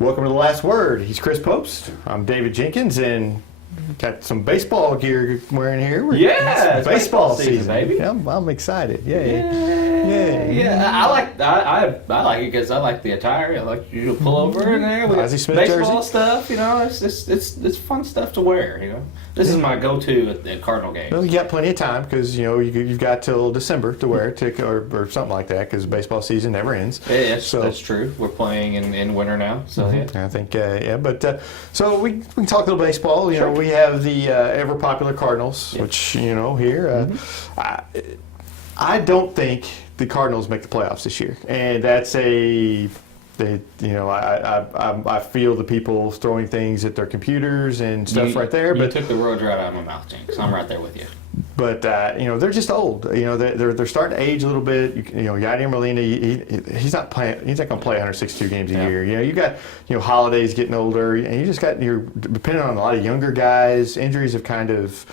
Welcome to The Last Word. He's Chris Popst. I'm David Jenkins, and got some baseball gear wearing here. It's baseball season, baby. Yeah, I'm excited. I like it because I like the attire. I like you to pull over in there with Ozzie Smith baseball jersey. stuff. You know, it's fun stuff to wear. You know, this is my go-to at Cardinal games. Well, you got plenty of time because you've got till December to wear it, or something like that, because baseball season never ends. Yeah, that's true. We're playing in winter now, so yeah. I think so we can talk a little baseball. You know, we have the ever popular Cardinals, which here. I don't think the Cardinals make the playoffs this year, and that's I feel the people throwing things at their computers and stuff right there. But you took the words right out of my mouth, Jinx. I'm right there with you. But they're just old. They're starting to age a little bit. Yadier Molina, he's not playing. He's not going to play 162 games a year. You got Holidays getting older, and you just got you're depending on a lot of younger guys. Injuries have kind of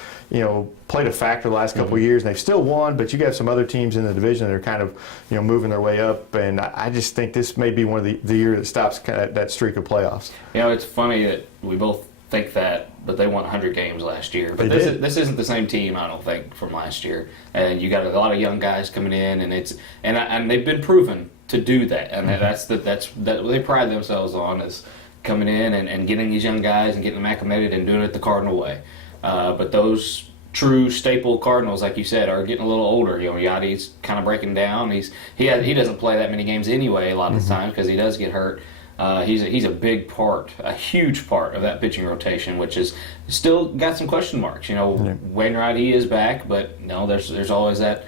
played a factor the last couple of years, and they've still won. But you got some other teams in the division that are kind of moving their way up, and I just think this may be one of the year that stops kind of that streak of playoffs. It's funny that we both think that, but they won 100 games last year. But this isn't the same team, I don't think, from last year. And you got a lot of young guys coming in, and they've been proven to do that. And that's they pride themselves on, is coming in and getting these young guys and getting them acclimated and doing it the Cardinal way. But those true staple Cardinals, like you said, are getting a little older. Yadi's kind of breaking down. He doesn't play that many games anyway a lot of the time because he does get hurt. He's a big part, a huge part of that pitching rotation, which is still got some question marks. Wainwright, he is back, but there's always that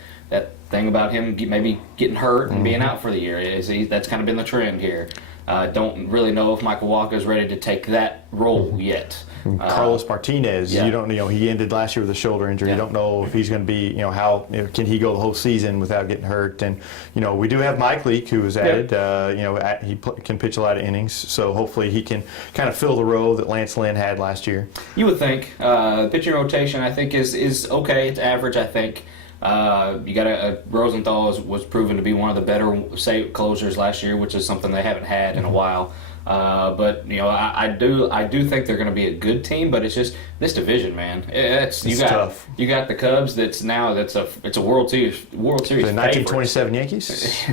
thing about him maybe getting hurt and being out for the year. That's kind of been the trend here. Don't really know if Michael Wacha is ready to take that role yet. Carlos Martinez, you don't he ended last year with a shoulder injury. You don't know if he's going to be, how can he go the whole season without getting hurt? And we do have Mike Leake, who was added. He can pitch a lot of innings, so hopefully he can kind of fill the role that Lance Lynn had last year. You would think the pitching rotation, I think, is okay. It's average, I think. You got Rosenthal was proven to be one of the better closers last year, which is something they haven't had in a while. But I do think they're going to be a good team, but it's just this division, man. It's tough. You got the Cubs. It's a World Series. The 1927 Yankees.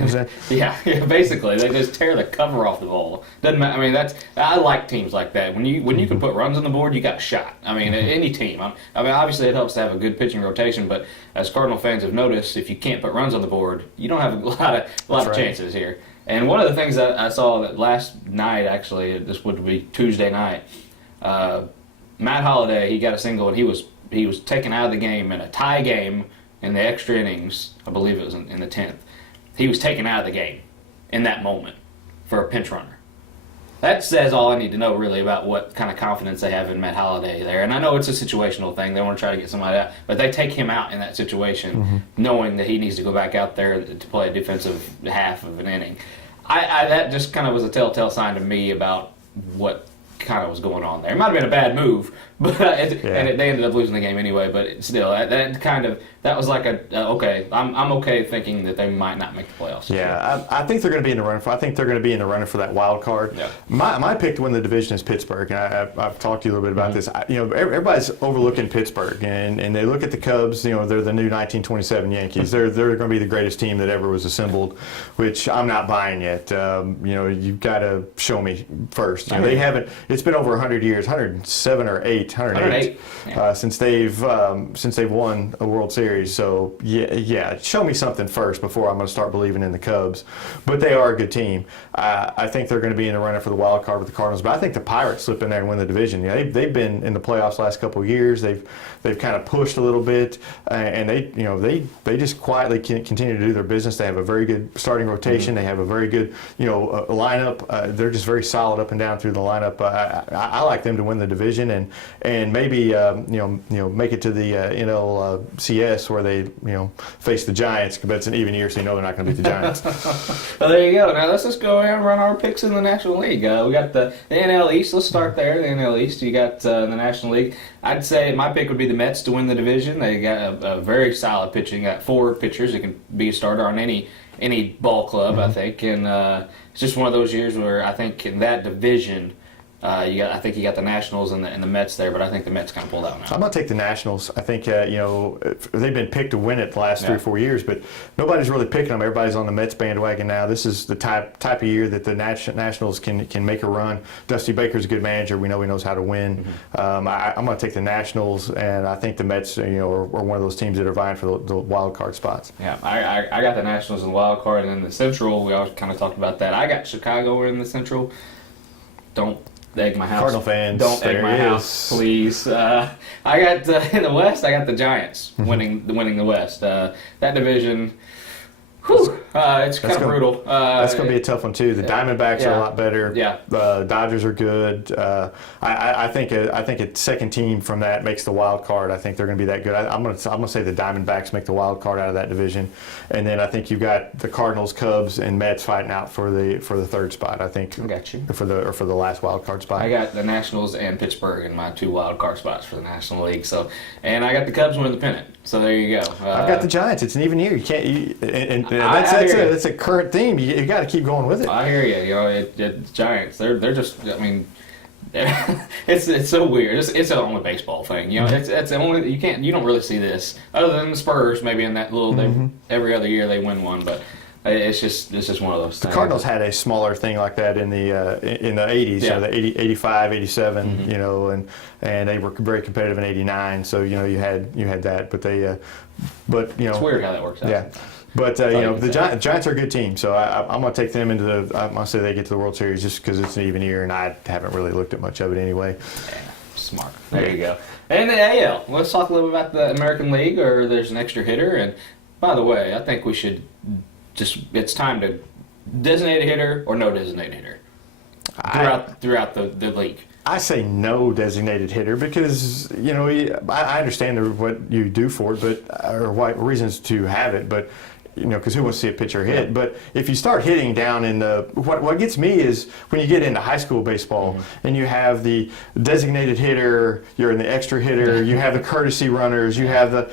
yeah, basically they just tear the cover off the ball. Doesn't matter. I mean, I like teams like that. When you can put runs on the board, you got a shot. I mean, any team. Obviously it helps to have a good pitching rotation, but as Cardinal fans have noticed, if you can't put runs on the board, you don't have a lot of chances here. And one of the things that I saw that last night, actually, this would be Tuesday night, Matt Holliday, he got a single, and he was taken out of the game in a tie game in the extra innings. I believe it was in the 10th. He was taken out of the game in that moment for a pinch runner. That says all I need to know, really, about what kind of confidence they have in Matt Holliday there. And I know it's a situational thing. They want to try to get somebody out. But they take him out in that situation, knowing that he needs to go back out there to play a defensive half of an inning. That just kind of was a telltale sign to me about what kind of was going on there. It might have been a bad move, but and they ended up losing the game anyway. But still, that was like okay. I'm okay thinking that they might not make the playoffs. Yeah, I think they're going to be in the run for. I think they're going to be in the running for that wild card. Yeah. My pick to win the division is Pittsburgh, and I've talked to you a little bit about this. Everybody's overlooking Pittsburgh, and they look at the Cubs. They're the new 1927 Yankees. They're going to be the greatest team that ever was assembled, which I'm not buying yet. You've got to show me first. They haven't. It's been over 100 years, 107 or 108 since they've won a World Series. So yeah, show me something first before I'm going to start believing in the Cubs. But they are a good team. I think they're going to be in the running for the wild card with the Cardinals. But I think the Pirates slip in there and win the division. They've been in the playoffs the last couple of years. They've kind of pushed a little bit, and they just quietly continue to do their business. They have a very good starting rotation. They have a very good lineup. They're just very solid up and down through the lineup. I like them to win the division and maybe make it to the NLCS where they face the Giants, but it's an even year, so they're not going to beat the Giants. Well, there you go. Now let's just go ahead and run our picks in the National League. We got the NL East. Let's start there. The NL East. You got the National League. I'd say my pick would be the Mets to win the division. They got a very solid pitching. Got 4 pitchers that can be a starter on any any ball club, I think, and it's just one of those years where I think in that division. I think you got the Nationals and the Mets there, but I think the Mets kind of pulled out now. I'm going to take the Nationals. I think, they've been picked to win it the last 3 or 4 years, but nobody's really picking them. Everybody's on the Mets bandwagon now. This is the type of year that the Nationals can make a run. Dusty Baker's a good manager. We know he knows how to win. I'm going to take the Nationals, and I think the Mets, are one of those teams that are vying for the wild card spots. Yeah, I got the Nationals in the wild card, and then the Central, we always kind of talked about that. I got Chicago in the Central. Don't egg my house. Cardinal fans, don't egg my house, please. I got in the West. I got the Giants winning the West. That division. Whew, it's kind of brutal. That's going to be a tough one too. The Diamondbacks are a lot better. Yeah. The Dodgers are good. I think a second team from that makes the wild card. I think they're going to be that good. I'm going to say the Diamondbacks make the wild card out of that division, and then I think you've got the Cardinals, Cubs, and Mets fighting out for the third spot. I think. I got you. For the last wild card spot. I got the Nationals and Pittsburgh in my 2 wild card spots for the National League. So, and I got the Cubs winning the pennant. So there you go. I've got the Giants. It's an even year. You can't. That's a current theme. You got to keep going with it. I hear you. The Giants. They're just. I mean, it's so weird. It's an only baseball thing. It's the only you don't really see this other than the Spurs. Maybe in that little every other year they win one, but. It's just one of those things. The Cardinals had a smaller thing like that in the 80s, the 85, 87, and they were very competitive in 89. So you had that, but they, it's weird how that works out. Yeah, but the Giants are a good team, so I'm going to take them into I'm going to say they get to the World Series just because it's an even year, and I haven't really looked at much of it anyway. Yeah, smart. There you go. And the AL. Let's talk a little bit about the American League, or there's an extra hitter. And by the way, I think we should. It's time to designate a hitter or no designated hitter throughout the league. I say no designated hitter because I understand what you do for it, or what reasons to have it, but because who wants to see a pitcher hit? But if you start hitting down in what gets me is when you get into high school baseball and you have the designated hitter, you're in the extra hitter, you have the courtesy runners, you have the.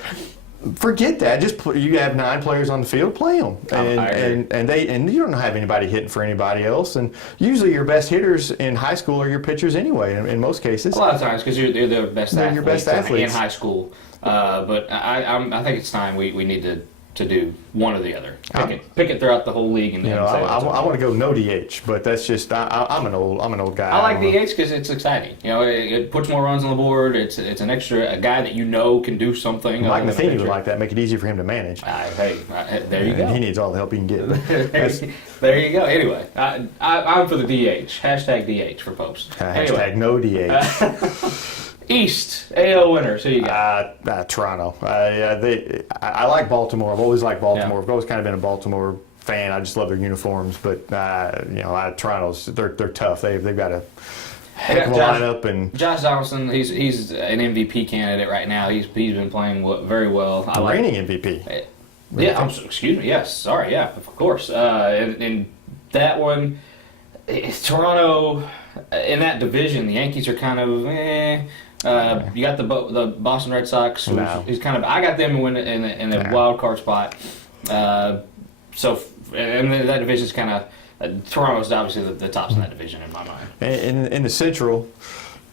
Forget that. You have 9 players on the field, play them, and you don't have anybody hitting for anybody else. And usually, your best hitters in high school are your pitchers anyway. In most cases, a lot of times because you're the best. They're your best athletes in high school. But I think it's time we need to do one or the other. Pick it throughout the whole league. And I want to go no DH, but that's just I'm an old guy. I like DH because it's exciting. It puts more runs on the board. It's an extra guy that can do something. Mike Matheny would like that. Make it easier for him to manage. There you go. He needs all the help he can get. There you go. Anyway, I'm for the DH. Hashtag DH for folks. Hashtag no DH. East AL winners. Who you got? Toronto. I like Baltimore. I've always liked Baltimore. I've always kind of been a Baltimore fan. I just love their uniforms. But Toronto's they're tough. They've got a heck of a lineup. And Josh Donaldson, he's an MVP candidate right now. He's been playing very well. Reigning MVP. Excuse me. Yes. Sorry. Yeah. Of course. And that one, Toronto in that division, the Yankees are kind of. You got the Boston Red Sox, who's kind of. I got them in the wild card spot. And that division's kind of. Toronto's obviously the tops in that division in my mind. In the Central,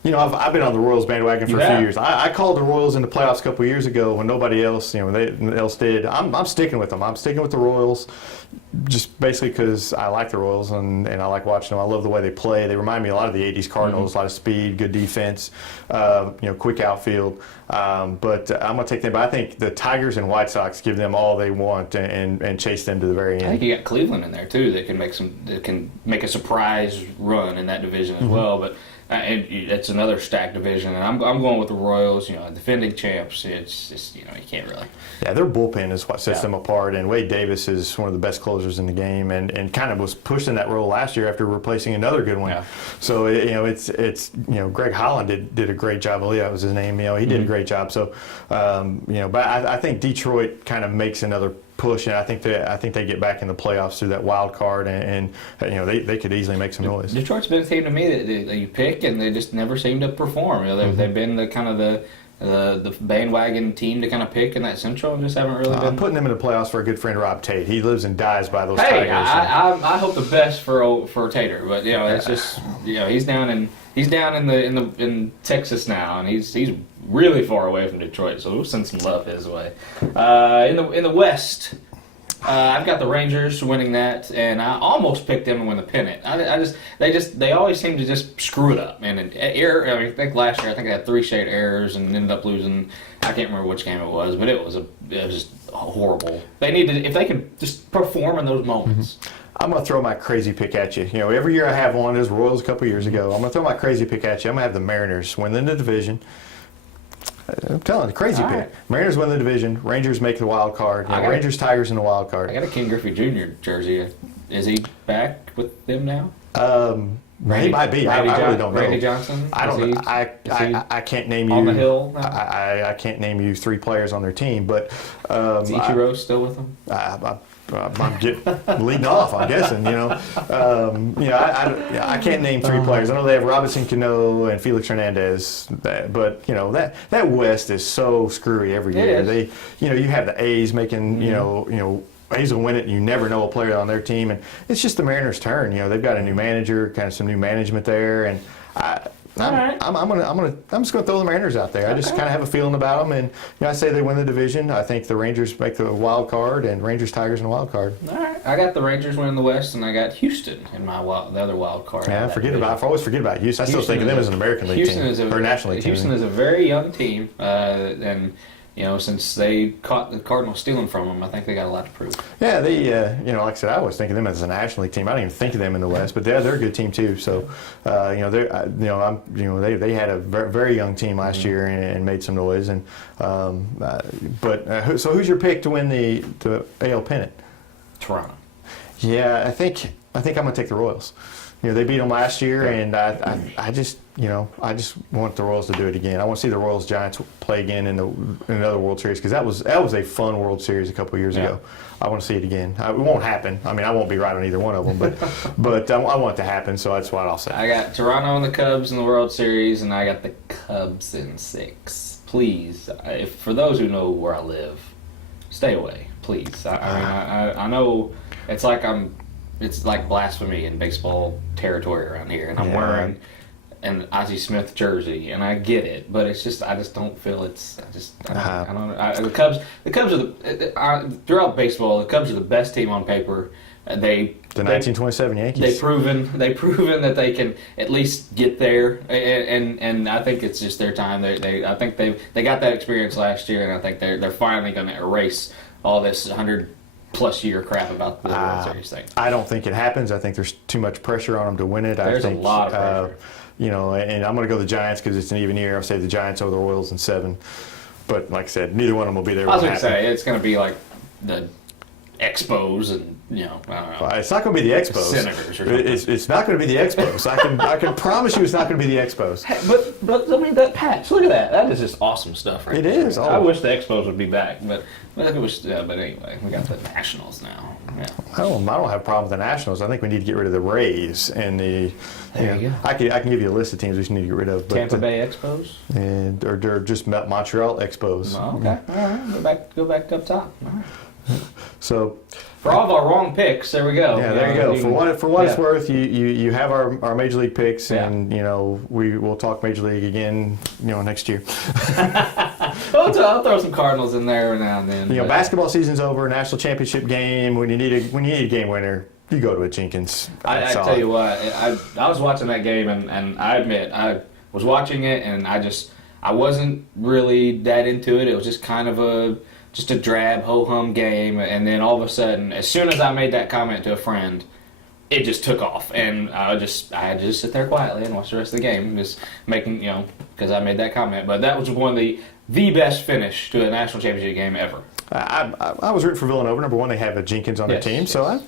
I've been on the Royals bandwagon for a few years. I called the Royals in the playoffs a couple of years ago when nobody else, else did. I'm sticking with them. I'm sticking with the Royals, just basically because I like the Royals and I like watching them. I love the way they play. They remind me a lot of the '80s Cardinals. A lot of speed, good defense, quick outfield. But I'm going to take them. But I think the Tigers and White Sox give them all they want and chase them to the very end. I think you got Cleveland in there too that can make a surprise run in that division as well. But. And it's another stacked division, and I'm going with the Royals. Defending champs. It's just you can't really. Yeah, their bullpen is what sets them apart, and Wade Davis is one of the best closers in the game, and kind of was pushed in that role last year after replacing another good one. Yeah. So it's Greg Holland did a great job. I believe that was his name. He did a great job. So but I think Detroit kind of makes another push, and I think they get back in the playoffs through that wild card, and they could easily make some noise. Detroit's been a team to me that you pick, and they just never seem to perform. They've been the kind of the bandwagon team to kind of pick in that Central, and just haven't really I'm been. putting them in the playoffs for a good friend, Rob Tate. He lives and dies by those Hey, Tigers. I hope the best for Tater, but it's just he's down in Texas now, and he's really far away from Detroit, so we'll send some love his way. In the West, I've got the Rangers winning that, and I almost picked them to win the pennant. They always seem to just screw it up, and an error. I mean, I think last year I had 3 straight errors and ended up losing. I can't remember which game it was, but it was just horrible. They need to, if they can just perform in those moments. I'm going to throw my crazy pick at you. Every year I have one. It was Royals a couple years ago. I'm going to throw my crazy pick at you. I'm going to have the Mariners win the division. I'm telling you, crazy All pick. right. Mariners win the division. Rangers make the wild card. Rangers, Tigers in the wild I card. got a King Griffey Jr. jersey. Is he back with them now? He might be. I really don't know. Randy Johnson. I don't know. I can't name you on the hill now? I can't name you 3 players on their team, but Is Ichiro still with them? I'm leading off. I'm guessing. I can't name 3 players. I know they have Robinson Cano and Felix Hernandez, but that West is so screwy every year. It is. You have the A's making A's will win it, and you never know a player on their team, and it's just the Mariners' turn. They've got a new manager, kind of some new management there, and I'm just gonna throw the Mariners out there. I just kind of have a feeling about them, and I say they win the division. I think the Rangers make the wild card, and Rangers Tigers in the wild card. All right, I got the Rangers winning the West, and I got Houston in the other wild card. Yeah, I always forget about Houston. I still think of them as an American League team or National League team. Houston is a very young team, and since they caught the Cardinals stealing from them, I think they got a lot to prove. Yeah, they, like I said, I always think of them as a National League team. I don't even think of them in the West, but they're a good team too. So, they had a very, very young team last year and made some noise. And so who's your pick to win the AL pennant? Toronto. Yeah, I think I'm going to take the Royals. They beat them last year, and I just want the Royals to do it again. I want to see the Royals Giants play again in another World Series, because that was a fun World Series a couple of years ago. I want to see it again. It won't happen. I mean, I won't be right on either one of them, but I want it to happen. So that's what I'll say. I got Toronto and the Cubs in the World Series, and I got the Cubs in 6. Please, for those who know where I live, stay away, please. I know it's like blasphemy in baseball territory around here, and I'm wearing an Ozzie Smith jersey, and I get it, but it's just I just don't feel it's. I don't. The Cubs are throughout baseball. The Cubs are the best team on paper. The 1927 Yankees. They've proven that they can at least get there, and I think it's just their time. I think they got that experience last year, and I think they're finally going to erase all this 100+ year crap about the World Series thing. I don't think it happens. I think there's too much pressure on them to win it. There's a lot of pressure. And I'm going to go the Giants because it's an even year. I'll say the Giants over the Royals in 7. But like I said, neither one of them will be there. I was going to say it's going to be like the Expos, and I don't know. Well, it's not going to be the Expos. Senators or something. It's not going to be the Expos. I can promise you, it's not going to be the Expos. Hey, but I mean that patch. Look at that. That is just awesome stuff. Right It there. is. I wish the Expos would be back, but it was. But anyway, we got the Nationals now. Yeah. I don't have a problem with the Nationals. I think we need to get rid of the Rays and the. There you go. I can give you a list of teams we need to get rid of. But Tampa Bay Expos. and or just Montreal Expos. Oh, okay. All right. Go back up top. All right. So. For all of our wrong picks, there we go. Yeah, there you go. For what it's worth, you have our major league picks, and we will talk major league again, next year. I'll throw some Cardinals in there now and then. Basketball season's over. National championship game. When you need a game winner, you go to a Jenkins. I tell you what, I was watching that game, and I admit I was watching it, and I wasn't really that into it. It was just kind of a drab ho-hum game, and then all of a sudden, as soon as I made that comment to a friend, it just took off, and I had to just sit there quietly and watch the rest of the game, just making, because I made that comment. But that was one of the best finish to a national championship game ever. I was rooting for Villanova. Number one, they have a Jenkins on their team, so I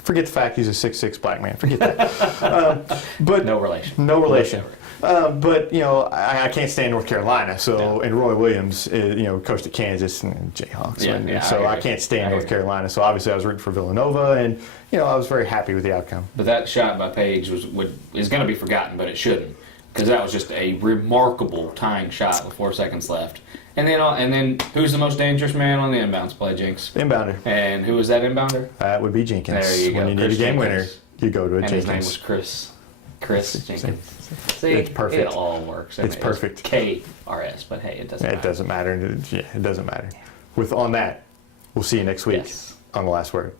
forget the fact he's a 6'6" black man. Forget that. But no relation. No relation. But I can't stand North Carolina. So and Roy Williams, coached at Kansas and Jayhawks. So I can't stand North Carolina. So obviously I was rooting for Villanova, and I was very happy with the outcome. But that shot by Page is going to be forgotten, but it shouldn't. because that was just a remarkable tying shot with 4 seconds left. And then who's the most dangerous man on the inbounds play, Jinx? Inbounder. And who was that inbounder? That would be Jenkins. There you go. When you need Chris a game Jenkins. winner, you go to a And Jenkins. his name was Chris. Chris Jenkins. See, It's perfect. It all works. It's perfect. KRS, but hey, it doesn't matter. It doesn't matter. Yeah, it doesn't matter. On that, we'll see you next week Yes. on The Last Word.